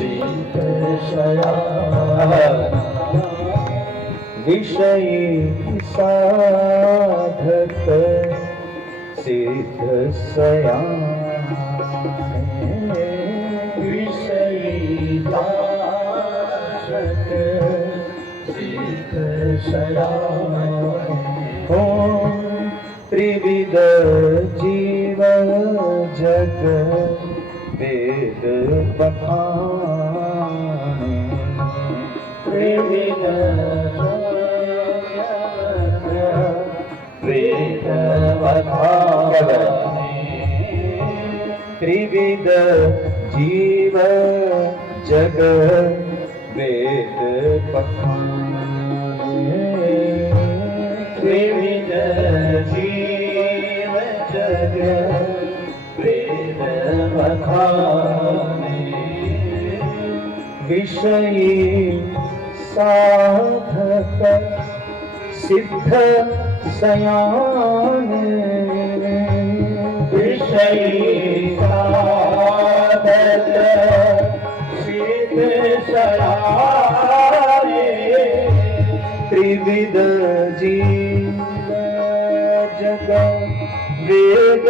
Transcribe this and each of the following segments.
सिद्ध शयान विषयी साधक सिद्ध शयान विषयी साधक सिद्ध शयान ओम त्रिविध जीव जग वेद बखाने त्रिविध वेद बखाने त्रिविध जीव जग वेद बखाने त्रिविध जीव जग वेद बखाने विषयी साधक सिद्ध शयान विषयी साधक सिद्ध शयान त्रिविध जीव जग वेद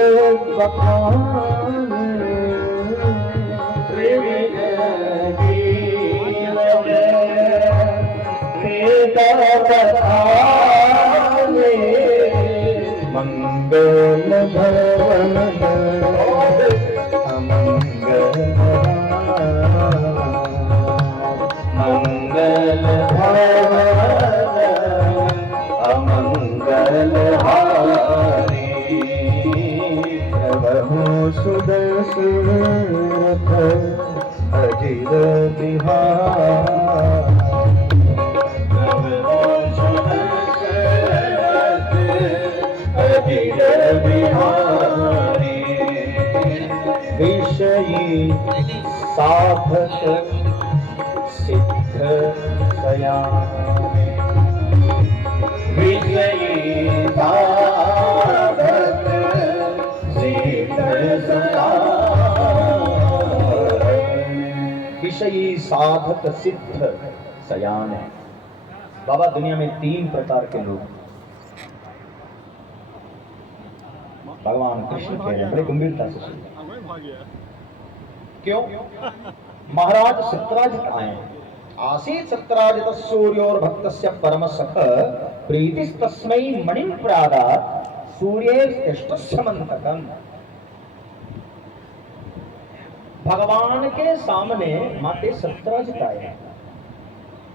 बखाने त्रिविध जीव वेद बखाने मंगल भवन अमंगल मंगल भवन अमंगल हारी प्रभु सुदर्शन रथ अजिर बिहार प्रभु सुदर्शन रथ अजिर बिहारी विषयी साधक सिद्ध शयान विषयी साधक सिद्ध शयान विषयी साधक सिद्ध शयान है। बाबा दुनिया में 3 प्रकार के लोग भगवान कृष्ण कह रहे हैं, बड़े गंभीरता से सुनिए। क्यों? महाराज सत्राजित आए। आसीत सत्राजित सूर्योर भक्तस्य परम सख प्रीतिस्तस्मै मणिं प्रादात् सूर्येष्टस्य मंतकम्। भगवान के सामने माते सत्राजित आए।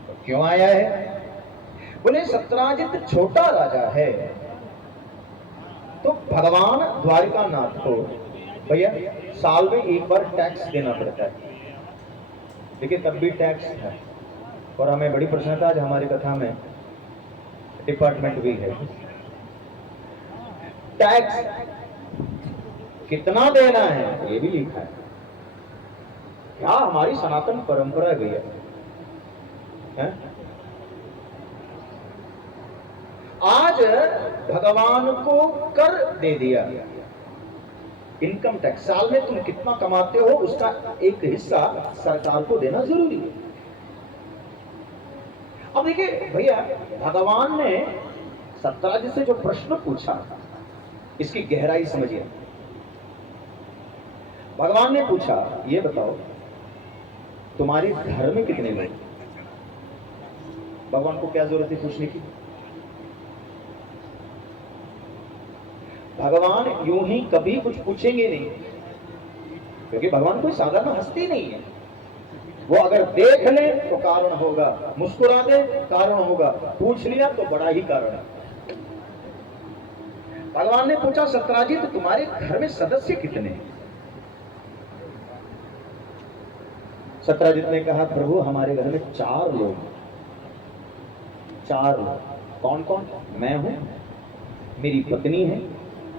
तो क्यों आया है? बोले सत्राजित छोटा राजा है, तो भगवान द्वारिकानाथ को भैया साल में एक बार टैक्स देना पड़ता है। देखिए तब भी टैक्स है, और हमें बड़ी प्रसन्नता आज हमारी कथा में डिपार्टमेंट भी है। टैक्स कितना देना है ये भी लिखा है। क्या हमारी सनातन परंपरा है भैया है? आज भगवान को कर दे दिया। इनकम टैक्स साल में तुम कितना कमाते हो उसका एक हिस्सा सरकार को देना जरूरी है। अब देखिए भैया भगवान ने सत्राजित से जो प्रश्न पूछा इसकी गहराई समझिए। भगवान ने पूछा ये बताओ तुम्हारे घर में कितने लोग? भगवान को क्या जरूरत है पूछने की? भगवान यूं ही कभी कुछ पूछेंगे नहीं, क्योंकि भगवान कोई साधारण हस्ती नहीं है। वो अगर देख ले तो कारण होगा, मुस्कुरा दे कारण होगा, पूछ लिया तो बड़ा ही कारण है। भगवान ने पूछा सत्राजित तुम्हारे घर में सदस्य कितने हैं? सत्राजित ने कहा प्रभु हमारे घर में 4 लोग। 4 लोग कौन कौन? मैं हूं, मेरी पत्नी है,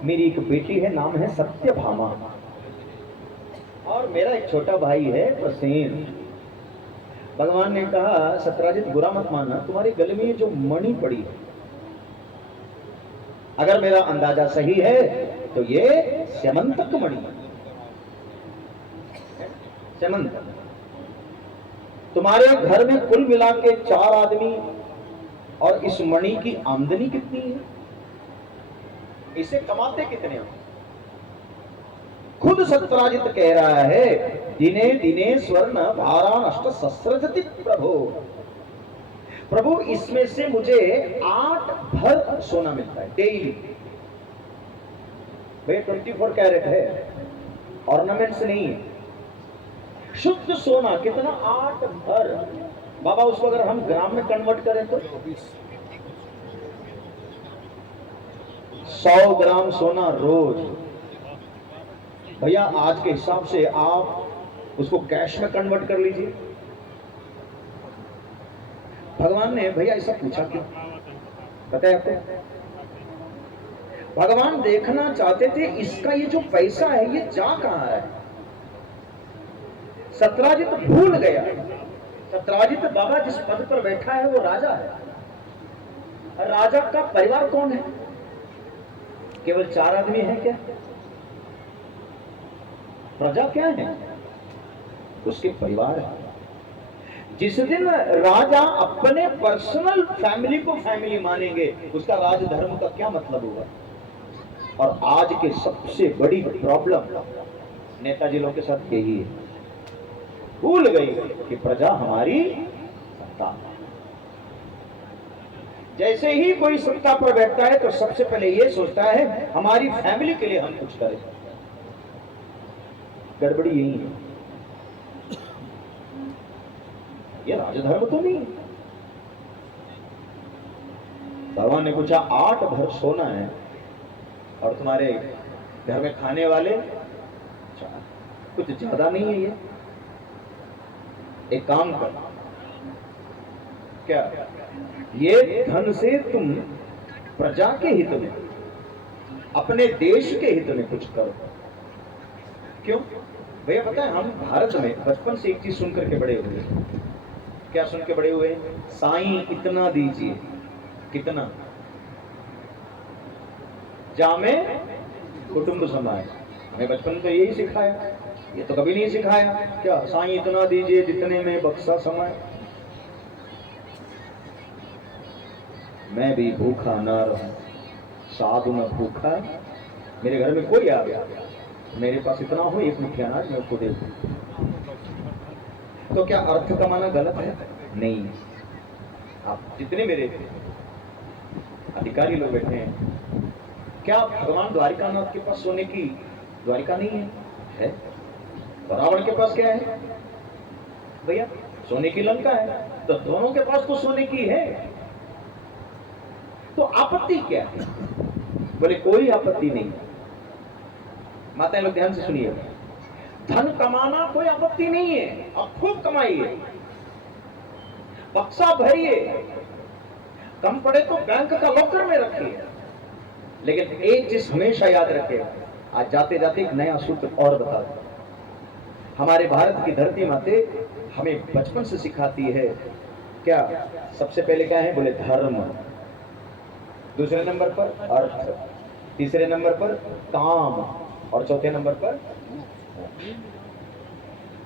मेरी एक बेटी है नाम है सत्यभामा, और मेरा एक छोटा भाई है प्रसेन। भगवान ने कहा सत्राजित बुरा मत मानना, तुम्हारे गले में जो मणि पड़ी है अगर मेरा अंदाजा सही है तो ये स्यमंतक मणि, स्यमंतक। तुम्हारे घर में कुल मिला के 4 आदमी, और इस मणि की आमदनी कितनी है? इसे कमाते कितने हो? खुद सत्राजित कह रहा है, दिने दिने स्वर्ण भारा नष्ट सस्रजति प्रभु। प्रभु इसमें से मुझे 8 भर सोना मिलता है डेली। भाई 24 कैरेट है, ऑर्नामेंट्स नहीं है, शुद्ध सोना। कितना? 8 भर। बाबा उसको अगर हम ग्राम में कन्वर्ट करें तो 100 ग्राम सोना रोज। भैया आज के हिसाब से आप उसको कैश में कन्वर्ट कर लीजिए। भगवान ने भैया ऐसा पूछा क्यों पता है आपको? भगवान देखना चाहते थे इसका ये जो पैसा है ये जा कहां रहा है। सत्राजित भूल गया, सत्राजित बाबा जिस पद पर बैठा है वो राजा है। राजा का परिवार कौन है? केवल 4 आदमी हैं क्या? प्रजा क्या है? उसके परिवार है। जिस दिन राजा अपने पर्सनल फैमिली को फैमिली मानेंगे, उसका राजधर्म का क्या मतलब होगा? और आज के सबसे बड़ी प्रॉब्लम नेताजी लोग के साथ यही है, भूल गई कि प्रजा हमारी सत्ता। जैसे ही कोई सत्ता पर बैठता है तो सबसे पहले ये सोचता है हमारी फैमिली के लिए हम कुछ करें। गड़बड़ी यही है, ये राजधर्म तो नहीं। भगवान ने पूछा 8 भर सोना है और तुम्हारे घर में खाने वाले कुछ ज्यादा नहीं है। एक काम कर, क्या ये धन से तुम प्रजा के हित में, अपने देश के हित में कुछ करो। क्यों भैया? पता है हम भारत में बचपन से एक चीज सुनकर के बड़े हुए। क्या सुन के बड़े हुए? साईं इतना दीजिए। कितना? जामे कुटुंब समाए। हमें बचपन तो यही सिखाया, ये तो कभी नहीं सिखाया क्या साईं इतना दीजिए जितने में बक्सा समाए। मैं भी भूखा ना रहूं, साधु न भूखा। मेरे घर में कोई आ गया, मेरे पास इतना हो 1 मुट्ठी अनाज मैं उसको दे दूं, तो क्या अर्थ कमाना गलत है? नहीं। आप जितने मेरे अधिकारी लोग बैठे हैं, क्या भगवान द्वारिकानाथ के पास सोने की द्वारिका नहीं है? तो रावण के पास क्या है भैया? सोने की लंका है। तो दोनों के पास तो सोने की है, तो आपत्ति क्या है? बोले कोई आपत्ति नहीं। माताएं लोग ध्यान से सुनिए, धन कमाना कोई आपत्ति नहीं है, आप खूब कमाइए, बक्सा भरिए, कम पड़े तो बैंक का लॉकर में रखिए। लेकिन एक चीज हमेशा याद रखिए, आज जाते जाते एक नया सूत्र और बता दूं। हमारे भारत की धरती माते हमें बचपन से सिखाती है क्या? सबसे पहले क्या है? बोले धर्म, दूसरे नंबर पर अर्थ, तीसरे नंबर पर काम, और चौथे नंबर पर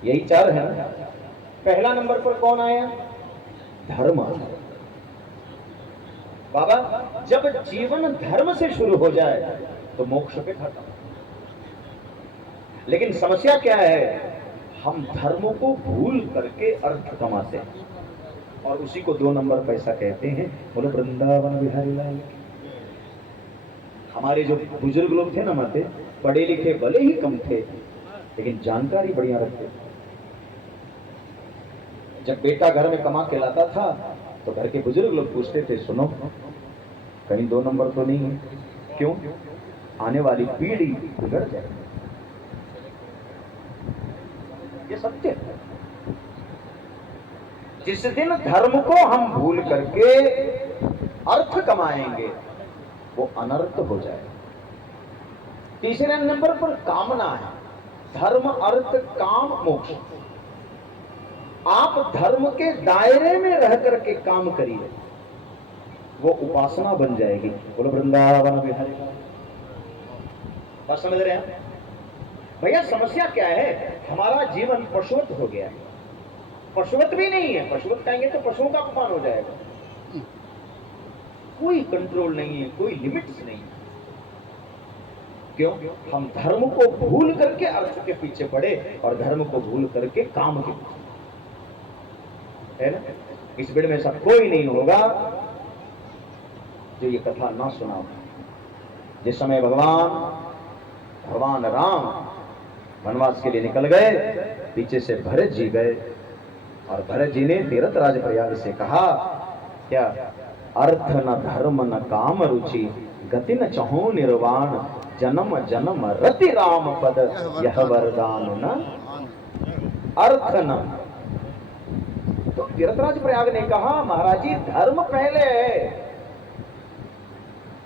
यही 4 है ना। पहला नंबर पर कौन आया? धर्म। बाबा जब जीवन धर्म से शुरू हो जाए तो मोक्ष पे खत्म। लेकिन समस्या क्या है? हम धर्म को भूल करके अर्थ कमाते हैं और उसी को 2 नंबर पैसा कहते हैं। बोलो वृंदावन बिहारी लाल। हमारे जो बुजुर्ग लोग थे ना माते, पढ़े लिखे भले ही कम थे लेकिन जानकारी बढ़िया रखते। जब बेटा घर में कमा के लाता था तो घर के बुजुर्ग लोग पूछते थे, सुनो कहीं 2 नंबर तो नहीं है? क्यों? आने वाली पीढ़ी बिगड़ जाए। ये सत्य है। जिस दिन धर्म को हम भूल करके अर्थ कमाएंगे वो अनर्थ हो जाए। तीसरे नंबर पर कामना है, धर्म अर्थ काम मोक्ष। आप धर्म के दायरे में रह करके काम करिए, वो उपासना बन जाएगी। बोलो वृंदावन बिहारी। बात समझ रहे हैं भैया? समस्या क्या है? हमारा जीवन पशुवत हो गया है। पशुवत भी नहीं है, पशुवत कहेंगे तो पशुओं का अपमान हो जाएगा। कोई कंट्रोल नहीं है, कोई लिमिट्स नहीं है। क्यों? हम धर्म को भूल करके अर्थ के पीछे पड़े और धर्म को भूल करके काम के पीछे, है ना? इस बेड़ में ऐसा कोई नहीं होगा जो ये कथा ना सुना हो। जिस समय भगवान राम वनवास के लिए निकल गए, पीछे से भरत जी गए और भरत जी ने तीर्थ राज प्रयाग से कहा क्या? अर्थ न धर्म न काम रुचि, गति न चहो निर्वाण, जन्म जन्म रति राम पद, यह वरदान न अर्थ न। तो तीर्थराज प्रयाग ने कहा महाराज जी धर्म पहले है,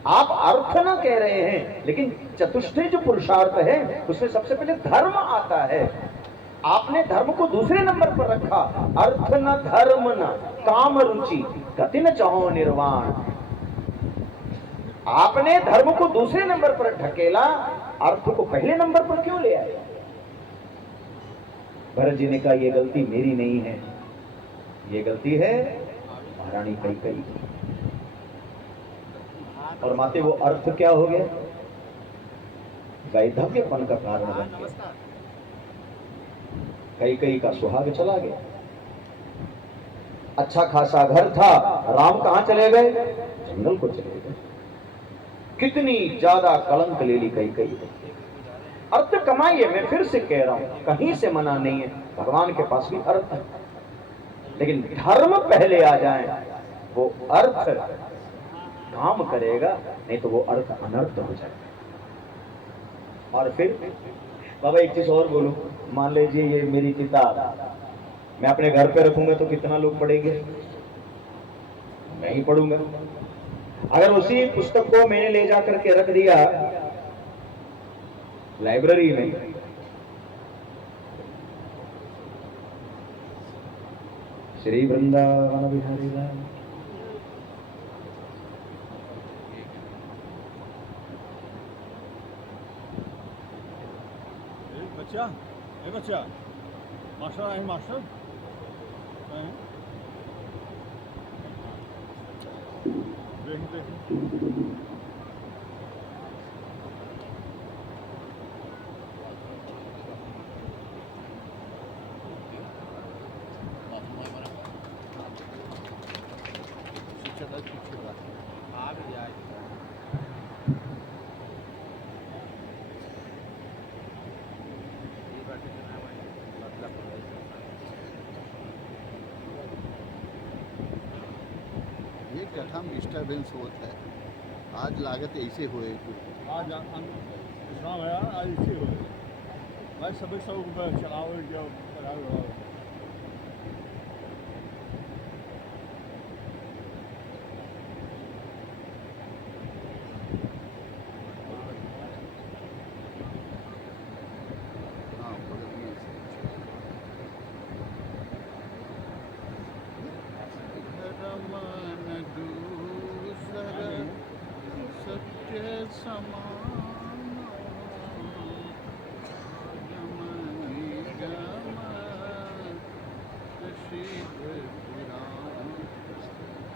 आप अर्थ न कह रहे हैं, लेकिन चतुष्टय जो पुरुषार्थ है उसमें सबसे पहले धर्म आता है। आपने धर्म को दूसरे नंबर पर रखा। अर्थ न धर्म न काम रुचि, गति न चाहो निर्वाण। आपने धर्म को दूसरे नंबर पर ढकेला, अर्थ को पहले नंबर पर क्यों ले आए? भरत जी ने कहा यह गलती मेरी नहीं है, ये गलती है महारानी कैकेयी। और माते वो अर्थ क्या हो गया? वैधव्यपन का कारण बन गया। कैकेयी का सुहाग चला गया। अच्छा खासा घर था, राम कहां चले गए? जंगल को चले गए। कितनी ज्यादा कलंक ले ली कैकेयी। अर्थ कमाइए, मैं फिर से कह रहा हूं, कहीं से मना नहीं है, भगवान के पास भी अर्थ है, लेकिन धर्म पहले आ जाए, वो अर्थ काम करेगा, नहीं तो वो अर्थ अनर्थ हो जाएगा। और फिर बाबा एक चीज और बोलूं, मान लीजिए ये मेरी किताब मैं अपने घर पे रखूंगा तो कितना लोग पढ़ेंगे? मैं ही पढ़ूंगा। अगर उसी पुस्तक को मैंने ले जा करके रख दिया लाइब्रेरी में, श्री वृंदावन बिहारी राम, बच्चा मास्टर है, मास्टर कथा में डिस्टर्बेंस होता है। आज लागत ऐसे हुए आज इस्लाम है, आज ऐसे हुए भाई, सब चलाओ जो चलाओ।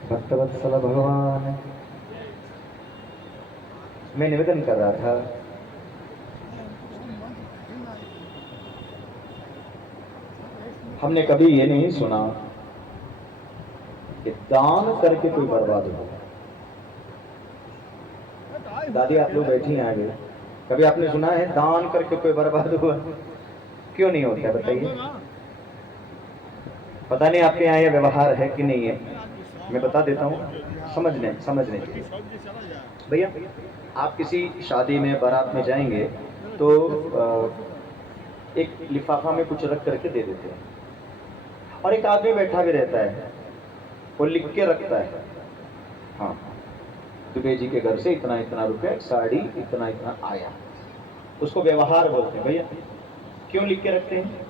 भक्तवत्सल भगवान, मैं निवेदन कर रहा था, हमने कभी ये नहीं सुना कि दान करके कोई बर्बाद हो। दादी आप लोग बैठी हैं आगे, कभी आपने सुना है दान करके कोई बर्बाद हुआ? क्यों नहीं होता बताइए? पता नहीं आपके यहाँ ये व्यवहार है कि नहीं है, मैं बता देता हूँ, समझने भैया। आप किसी शादी में बारात में जाएंगे तो एक लिफाफा में कुछ रख करके दे देते हैं, और एक आदमी बैठा भी रहता है, वो लिख के रखता है, हाँ दुबे जी के घर से इतना इतना रुपया, साड़ी इतना इतना आया। उसको व्यवहार बोलते हैं। भैया क्यों लिख के रखते हैं?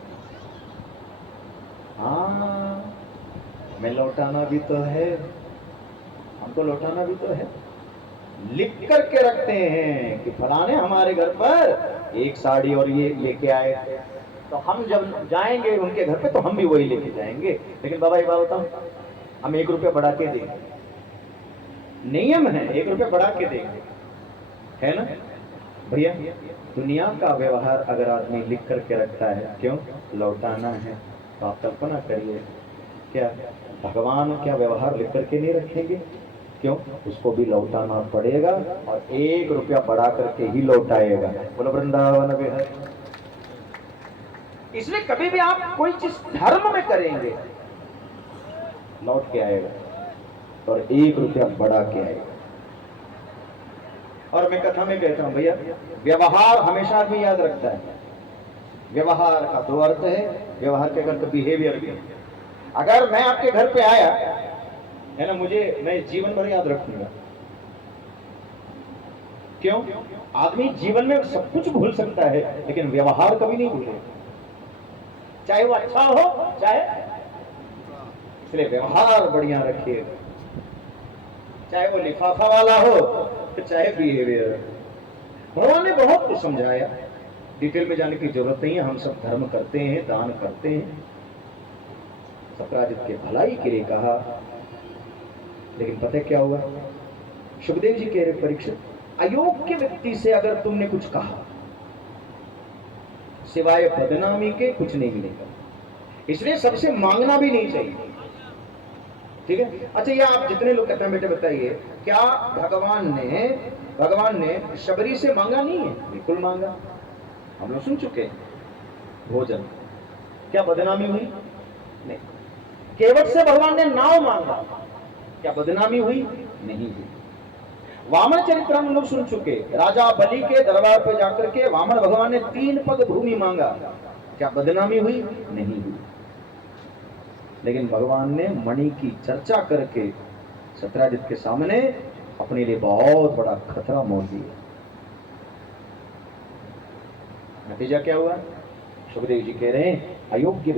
हाँ मैं लौटाना भी तो है, हमको लौटाना भी तो है। लिख करके रखते हैं कि फलाने हमारे घर पर एक साड़ी और ये लेके आए, तो हम जब जाएंगे उनके घर पे तो हम भी वही लेके जाएंगे। लेकिन बाबा एक बात बताओ, हम 1 रुपया बढ़ा के देंगे, नियम है 1 रुपया बढ़ा के देंगे, है ना भैया। दुनिया का व्यवहार अगर आदमी लिख करके रखता है, क्यों? लौटाना है। तो आप कल्पना करिए, क्या भगवान क्या व्यवहार लिख करके नहीं रखेंगे? क्यों? उसको भी लौटाना पड़ेगा और 1 रुपया बढ़ा करके ही लौटाएगा। बोलो वृंदावन विहार। इसलिए कभी भी आप कोई चीज धर्म में करेंगे, लौट के आएगा और 1 रुपया बढ़ा के आएगा। और मैं कथा में कहता हूं भैया, व्यवहार हमेशा भी याद रखता है। व्यवहार का 2 अर्थ है, व्यवहार के अर्थ बिहेवियर भी। अगर मैं आपके घर पे आया है ना, मैं जीवन भर याद रखूंगा। क्यों? आदमी जीवन में सब कुछ भूल सकता है लेकिन व्यवहार कभी नहीं भूलेगा, चाहे वो अच्छा हो चाहे, इसलिए व्यवहार बढ़िया रखिए, चाहे वो लिफाफा वाला हो चाहे बिहेवियर। भगवान ने बहुत कुछ समझाया, डिटेल में जाने की जरूरत नहीं है। हम सब धर्म करते हैं, दान करते हैं, सत्राजित के भलाई के लिए कहा। लेकिन पता है क्या हुआ? सुखदेव जी कह रहे, परीक्षित, अयोग्य व्यक्ति से अगर तुमने कुछ कहा सिवाय बदनामी के कुछ नहीं मिलेगा, इसलिए सबसे मांगना भी नहीं चाहिए। ठीक है? अच्छा, ये आप जितने लोग कहते हैं बेटे बताइए, क्या भगवान ने शबरी से मांगा नहीं है? बिल्कुल मांगा, हम लोग सुन चुके हैं। भोजन, क्या बदनामी हुई? नहीं। केवट से भगवान ने नाव मांगा, क्या बदनामी हुई? नहीं हुई। वामन चरित्र हम लोग सुन चुके, राजा बलि के दरबार पर जाकर के वामन भगवान ने 3 पग भूमि मांगा, क्या बदनामी हुई? नहीं हुई। लेकिन भगवान ने मणि की चर्चा करके सत्राजित के सामने अपने लिए बहुत बड़ा खतरा मोल दिया। नतीजा क्या हुआ? सुखदेव जी कह रहे हैं, अयोग्य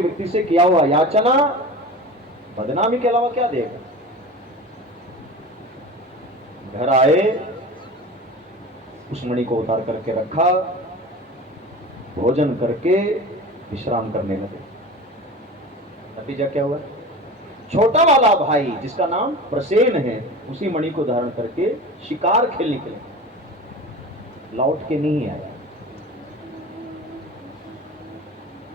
व्यक्ति से किया हुआ याचना बदनामी के अलावा क्या देगा? घर आए, उस मणि को उतार करके रखा, भोजन करके विश्राम करने लगे। नतीजा क्या हुआ? छोटा वाला भाई जिसका नाम प्रसेन है, उसी मणि को धारण करके शिकार खेलने के लिए लौट के नहीं आया।